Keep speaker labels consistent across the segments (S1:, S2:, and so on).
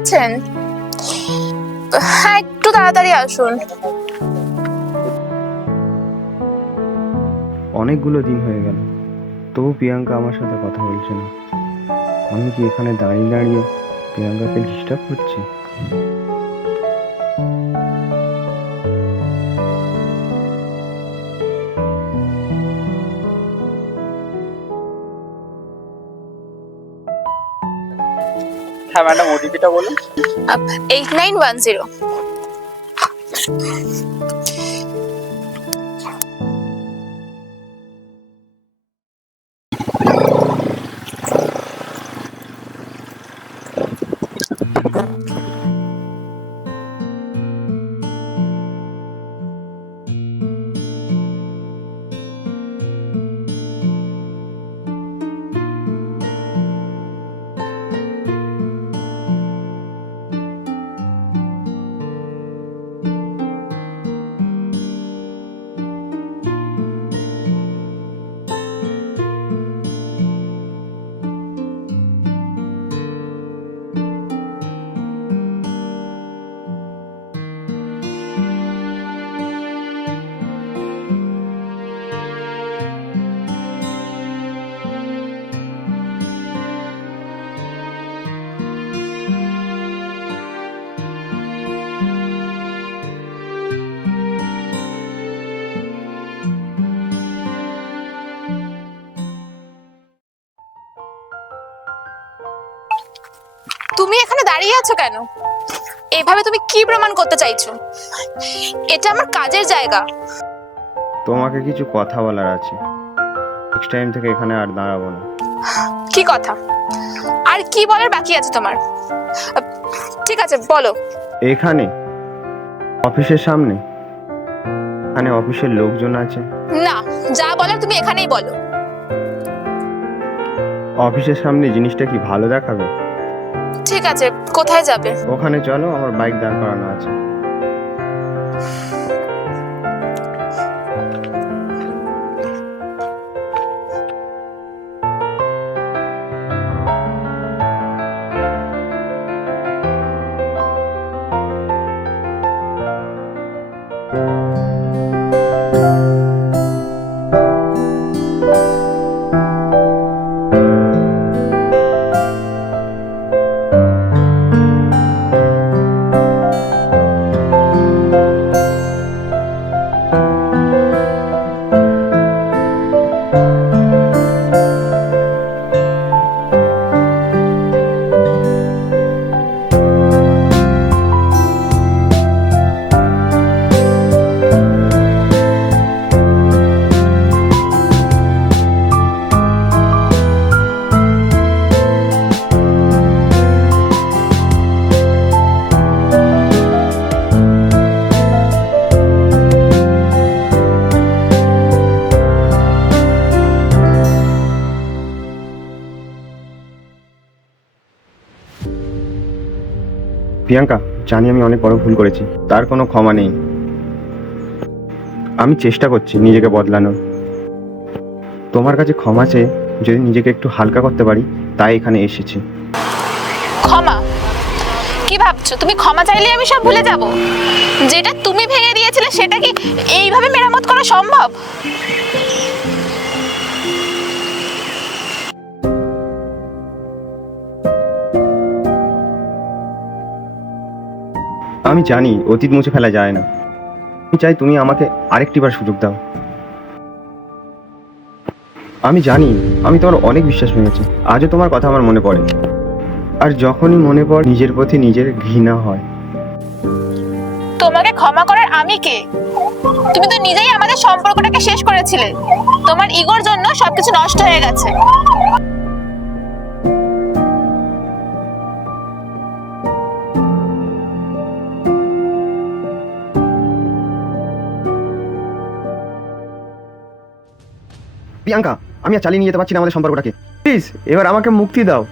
S1: আছেন? হ্যাঁ একটু তাড়াতাড়ি আসুন।
S2: অনেকগুলো দিন হয়ে গেল, তবু প্রিয়াঙ্কা আমার সাথে কথা বলছে না। আমি কি এখানে দাঁড়িয়ে দাঁড়িয়ে প্রিয়াঙ্কাকে ডিস্টার্ব করছি?
S3: হ্যাঁ ম্যাডাম ওটিপিটা বলুন।
S1: এইট নাইন ওয়ান জিরো তুমি এখানে দাঁড়িয়ে আছো কেন? এইভাবে তুমি কি প্রমাণ করতে চাইছো? এটা আমার কাজের জায়গা।
S2: তোমাকে কিছু কথা বলার আছে। নেক্সট টাইম থেকে এখানে আর দাঁড়াবো না।
S1: কি কথা? আর কি বলার বাকি আছে তোমার? ঠিক আছে বলো।
S2: এখানে? অফিসের সামনে? এখানে অফিসের লোকজন আছে?
S1: না যা বলার তুমি এখানেই বলো।
S2: অফিসের সামনে জিনিসটা কি ভালো দেখাবে?
S1: ঠিক আছে কোথায় যাবে?
S2: ওখানে চলো আমার বাইক দাঁড় করানো আছে। প্রিয়াঙ্কা, জানি আমি অনেক বড় ভুল করেছি। তার কোনো ক্ষমা নেই। আমি চেষ্টা করছি নিজেকে বদলানোর। তোমার কাছে ক্ষমা চেয়ে যদি নিজেকে একটু হালকা করতে পারি, তাই এখানে এসেছি।
S1: ক্ষমা? কি ভাবছ? তুমি ক্ষমা চাইলে আমি সব ভুলে যাব। যেটা তুমি ভেঙে দিয়েছিলে, সেটা কি এইভাবে মেরামত করা সম্ভব?
S2: আমি জানি অতীত মুছে ফেলা যায় না। আমি চাই তুমি আমাকে আরেকটিবার সুযোগ দাও। আমি জানি, আমি তোমার অনেক বিশ্বাস ভেঙেছি আজও তোমার কথা আমার মনে পড়ে। আর যখনই মনে পড়ে, নিজের প্রতি নিজের ঘৃণা হয়।
S1: তোমাকে ক্ষমা করার আমি কে? তুমি তো নিজেই আমাদের সম্পর্কটাকে শেষ করেছিলে। তোমার ইগোর জন্য সবকিছু নষ্ট হয়ে গেছে।
S2: প্রিয়াঙ্কা, আমি আর চালিয়ে নিয়ে যেতে পারছি না আমাদের সম্পর্কটাকে। প্লিজ এবার আমাকে মুক্তি দাও।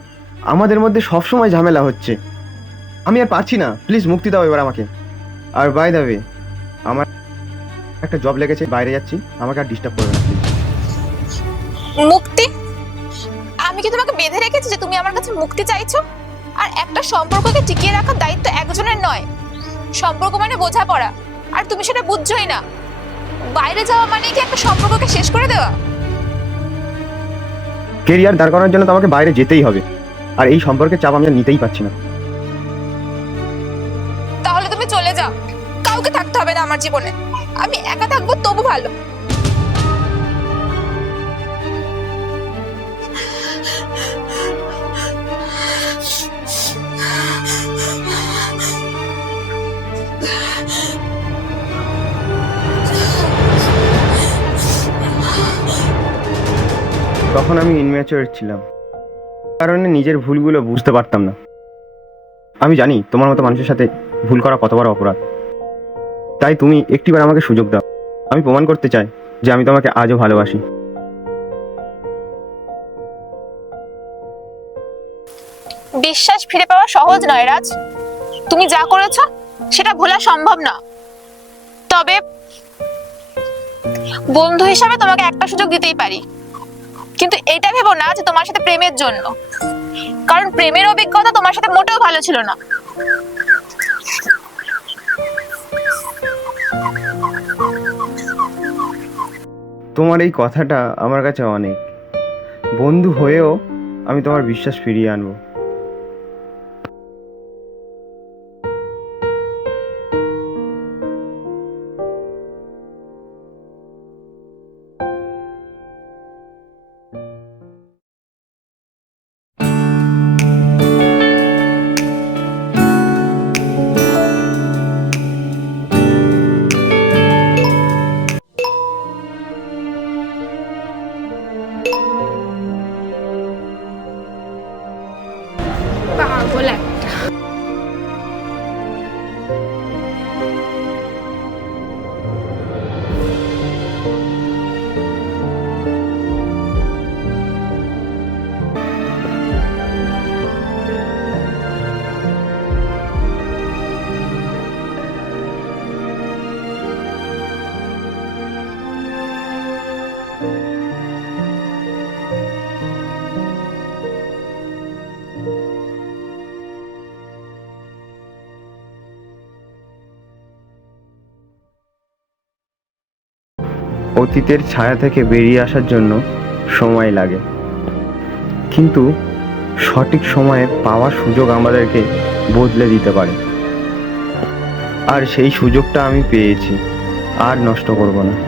S2: আমাদের মধ্যে সবসময় ঝামেলা হচ্ছে। আমি আর পারছি না। প্লিজ মুক্তি দাও এবার আমাকে। আর বাই দাবে আমার একটা জব লেগেছে, বাইরে যাচ্ছি। আমাকে আর ডিস্টার্ব করবে না
S1: মুক্তি? আমি কি তোমাকে বেঁধে রেখেছি যে তুমি আমার কাছে মুক্তি চাইছো? আর একটা সম্পর্ককে টিকিয়ে রাখার দায়িত্ব একজনের নয়। সম্পর্ক মানে বোঝাপড়া। আর তুমি সেটা বুঝছোই না। বাইরে যাওয়া মানে কি একটা সম্পর্ককে শেষ করে দেওয়া?
S2: কেরিয়ার দাঁড় করানোর জন্য তোমাকে বাইরে যেতেই হবে। আর এই সম্পর্কে চাপ আমি নিতেই পারছি না।
S1: তাহলে তুমি চলে যাও। কাউকে থাকতে হবে না আমার জীবনে। আমি একা থাকব, তবু ভালো।
S2: তখন আমি ইনম্যাচুয়ার ছিলাম। কারণে নিজের ভুলগুলো বুঝতে পারতাম না। আমি জানি তোমার মতো মানুষের সাথে ভুল করা কত বড় অপরাধ। তাই তুমি একটিবার আমাকে সুযোগ দাও। আমি প্রমাণ করতে চাই যে আমি তোমাকে আজও ভালোবাসি।
S1: বিশ্বাস ফিরে পাওয়া সহজ নয়, রাজ। তুমি যা করেছ, সেটা ভোলা সম্ভব না। তবে বন্ধু হিসাবে তোমাকে একটা সুযোগ দিতেই পারি। কিন্তু এটা ভেবো না যে তোমার সাথে প্রেমের জন্য। কারণ প্রেমের অভিজ্ঞতা তোমার সাথে মোটেও ভালো ছিল না।
S2: তোমার এই কথাটা আমার কাছে অনেক। বন্ধু হয়েও আমি তোমার বিশ্বাস ফিরিয়ে আনব। অতীতের ছায়া থেকে বেরিয়ে আসার জন্য সময় লাগে। কিন্তু সঠিক সময়ে পাওয়ার সুযোগ আমাদেরকে বদলে দিতে পারে। আর সেই সুযোগটা আমি পেয়েছি। আর নষ্ট করব না।